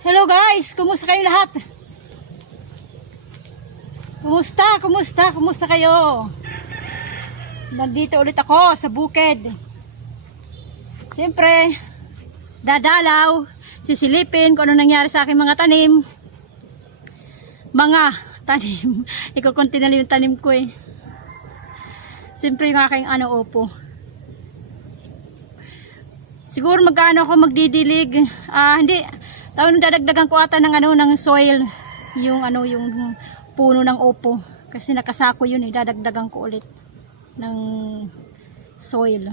Hello guys, kumusta kayo lahat? Kumusta kayo? Nandito ulit ako sa bukid. Siyempre, dadalaw, sisilipin kung ano nangyari sa aking mga tanim. Ikukunti na lang yung tanim ko eh. Siyempre yung aking opo. Siguro magkano ako magdidilig. Hindi. Dadagdagan ko ata ng soil. Yung puno ng opo. Kasi nakasako yun eh. Dadagdagan ko ulit ng soil.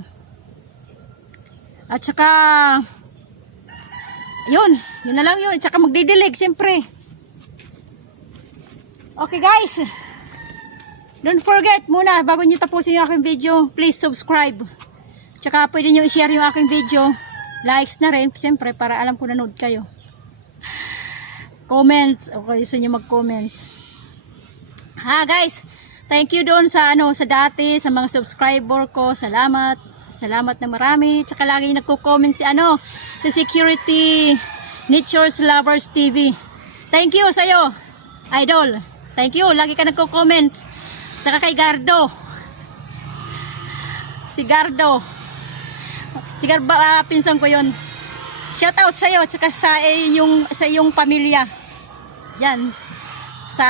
At saka yun na lang yun. At saka magdidilig siyempre. Okay guys. Don't forget muna bago nyo tapusin yung aking video, please subscribe. Tsaka pwede nyo i-share yung aking video. Likes na rin, siyempre, para alam ko nanood kayo. Comments, okay, gusto nyo mag-comments. Guys, thank you doon sa dati, sa mga subscriber ko. Salamat na marami. Tsaka lagi nagko-comment si Security Nature's Lovers TV. Thank you sa'yo, idol. Thank you, lagi ka nagko-comment. Tsaka kay Gardo. Si Gardo, pinsan ko yun. Shout out sa iyo at sa iyong pamilya diyan sa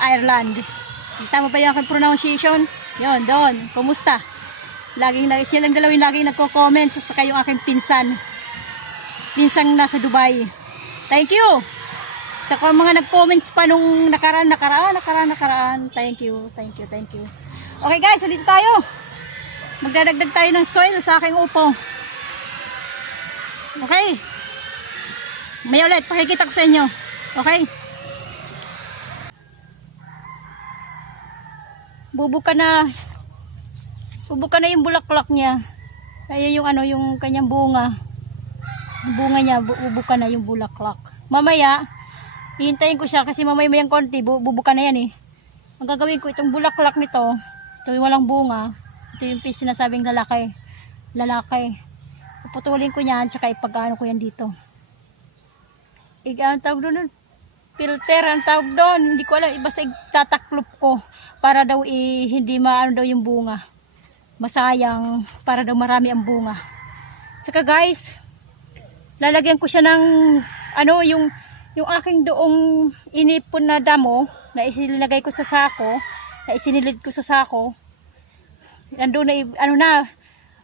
Ireland. Tama ba yung aking pronunciation? Yon, doon. Kumusta? Silang dalawin laging nagko-comment sa kayong aking pinsang nasa Dubai. Thank you. Tsaka mga nag-comments pa nung nakaraan. Thank you. Okay guys, ulit tayo. Magdadagdag tayo ng soil sa aking upo. Okay. May ulit, pakikita ko sa inyo. Okay. Bubuka na yung bulaklak niya. Ay yung kanyang bunga. Yung bunga niya, bubuka na yung bulaklak. Mamaya, hihintayin ko siya kasi mamaya konti, bubuka na yan eh. Ang gagawin ko, itong bulaklak nito, ito yung walang bunga. Ito yung sinasabing lalaki. Puputulin ko yan, tsaka ipagano ko yan dito. Ang tawag doon? Filter, ang tawag doon. Hindi ko alam, basta itataklop ko para daw hindi daw yung bunga. Masayang, para daw marami ang bunga. Tsaka guys, lalagyan ko siya ng yung aking doong inipon na damo na isinilagay ko sa sako, na isinilid ko sa sako. Nandun na,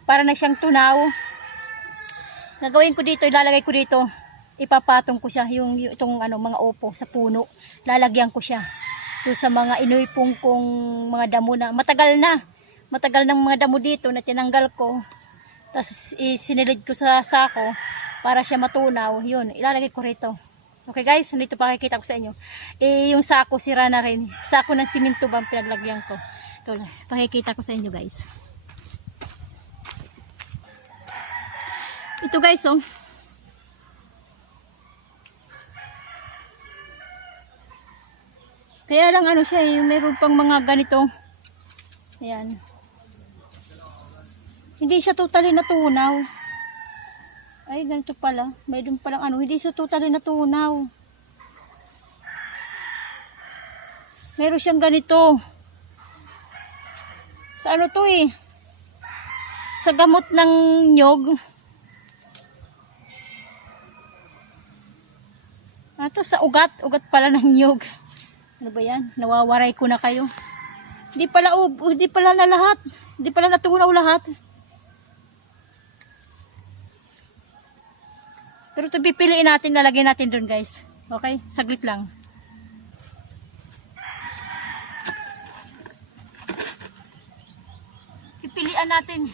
para na siyang tunaw. Gagawin ko dito, ilalagay ko dito, ipapatong ko siya, itong mga opo sa puno. Lalagyan ko siya doon sa mga inuipong kong mga damo na matagal ng mga damo dito na tinanggal ko. Tapos isinilid ko sa sako para siya matunaw. Yun, ilalagay ko rito. Okay guys, dito pakikita ko sa inyo. Yung sako sira na rin. Sako ng simento ba ang pinaglagyan ko. Ito lang, pakikita ko sa inyo guys. Ito guys oh. Kaya lang siya yung meron pang mga ganito. Ayan. Hindi siya totally natunaw. Ay, ganito pala. Mayroon palang hindi siya totally natunaw. Meron siyang ganito. Sa to eh. Sa gamot ng nyog. Ito sa ugat pala ng nyog. Ano ba yan? Nawawaray ko na kayo. Hindi pala na lahat. Hindi pala natunaw lahat. Pero ito pipiliin natin, lalagyan natin doon guys. Okay? Saglit lang. Pipilian natin.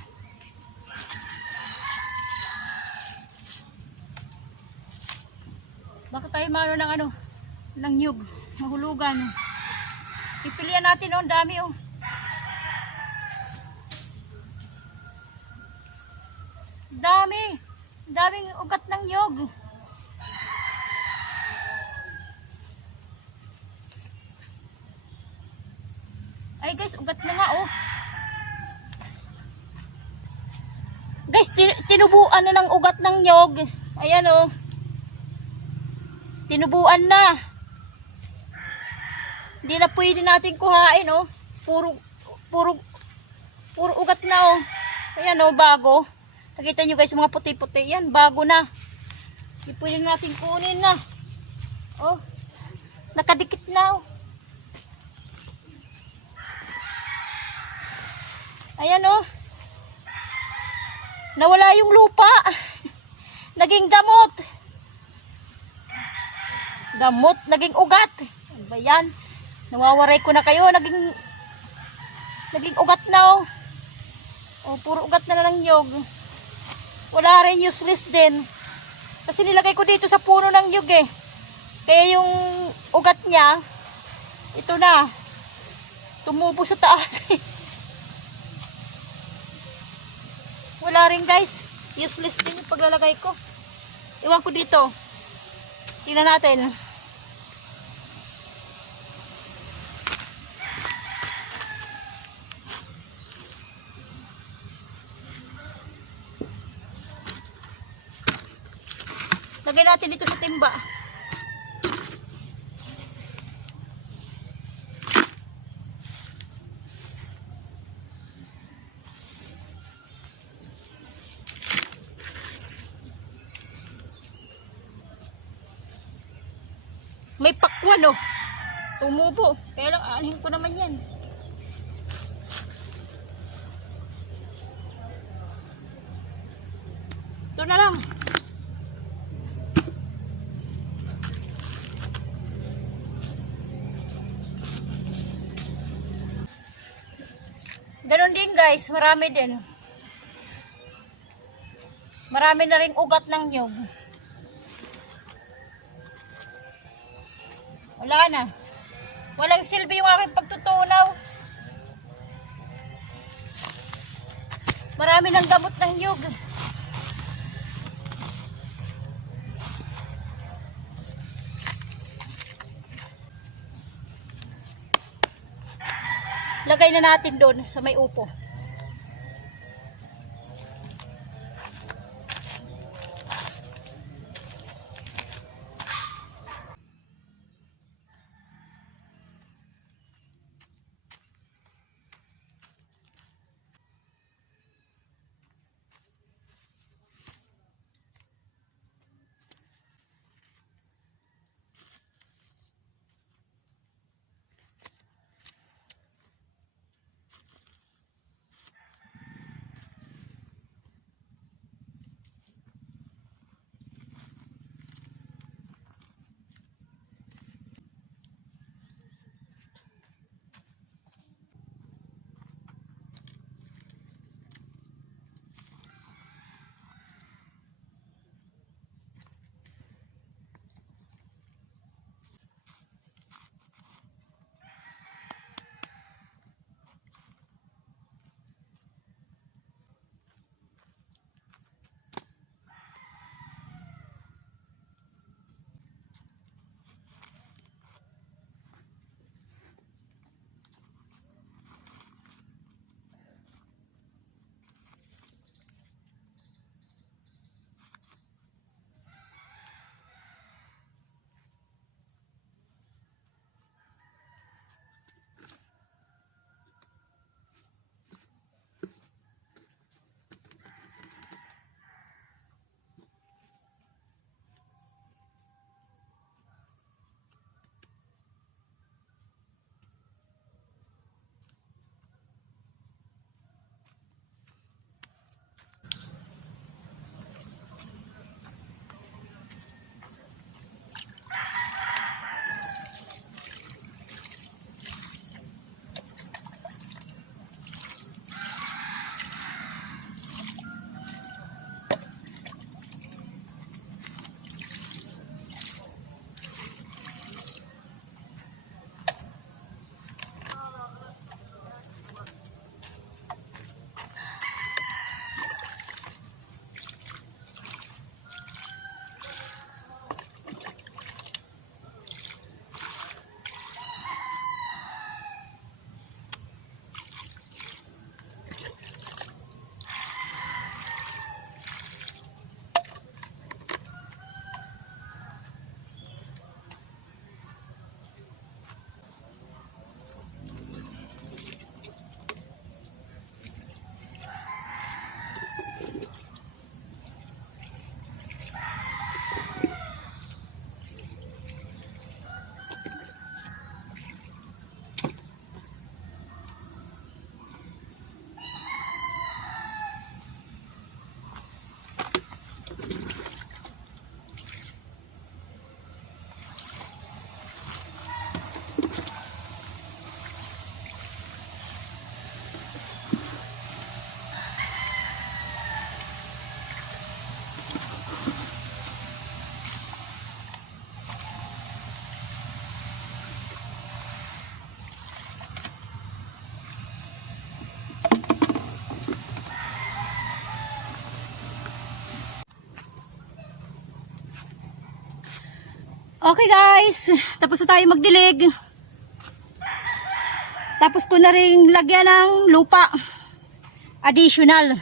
Baka tayo ng nyug, mahulugan. Pipilian natin ang dami oh. Daming ugat ng nyug. Ay guys, ugat na nga oh. Guys, tinubuan na ng ugat ng nyog. Ayan oh. Tinubuan na. Hindi na pwede natin kuhain, oh. Puro, puro, puro ugat na, oh. Ayan, oh, bago. Nakita nyo guys, mga puti-puti. Yan, bago na. Hindi pwede natin kunin na. Oh, nakadikit na, oh. Ayan, oh. Nawala yung lupa. Naging gamot. Gamot, naging ugat. Ano ba yan? Nawawaray ko na kayo. Naging ugat na, oh. Oh, puro ugat na lang nyog. Wala rin, useless din. Kasi nilagay ko dito sa puno ng nyog eh. Kaya yung ugat niya, ito na. Tumubo sa taas. Wala rin guys. Useless din yung paglalagay ko. Iwan ko dito. Tingnan natin. Lagay natin dito sa timba. May pakwan, oh. Tumubo. Kaya lang aanhin ko naman yan. Ito na lang. Ganon din guys, marami din. Marami na ring ugat ng nyog. Wala na. Walang silbi yung aking pagtutunaw. Marami ng gamot ng nyog. Lagay na natin doon sa may upo. Okay guys, tapos na tayo magdilig. Tapos ko na rin lagyan ng lupa. Additional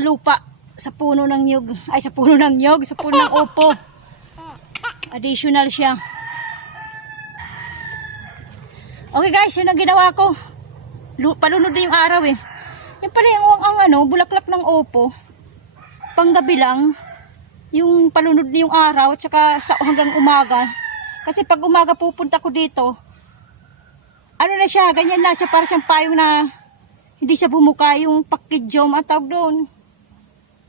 lupa sa puno ng nyug. Ay, sa puno ng nyug, sa puno ng opo. Additional siya. Okay guys, yun ang ginawa ko. Palunod na yung araw eh. Yan pala yung bulaklak ng opo. Panggabi lang. Yung palunod na yung araw at saka hanggang umaga. Kasi pag umaga pupunta ko dito, ano na siya, ganyan na siya, para siyang payong na hindi siya bumuka, yung pakidyom at tawag doon.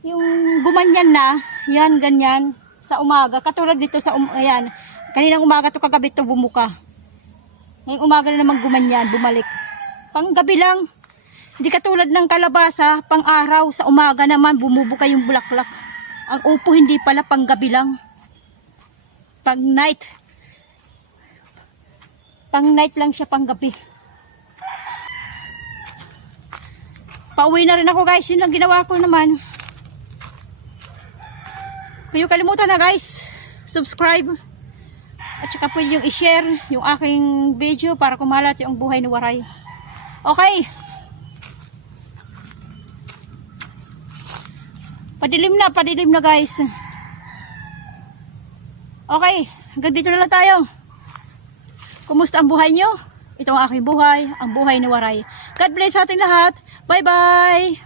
Yung gumanyan na, yan ganyan, sa umaga. Katulad dito sa ayan, kaninang umaga to, kagabi to bumuka. Ngayong umaga na naman gumanyan, bumalik. Panggabi lang, hindi katulad ng kalabasa, pang araw, sa umaga naman bumubuka yung bulaklak. Ang upo hindi pala, panggabi lang. Pang night. Pang night lang siya, panggabi. Pauwi na rin ako guys, yun lang ginawa ko naman. Kung kalimutan na guys, subscribe. At saka po yung i-share yung aking video para kumalat yung buhay ni Waray. Okay. Padilim na guys. Okay, hanggang dito na lang tayo. Kumusta ang buhay nyo? Ito ang aking buhay, ang buhay ni Waray. God bless sa ating lahat. Bye bye!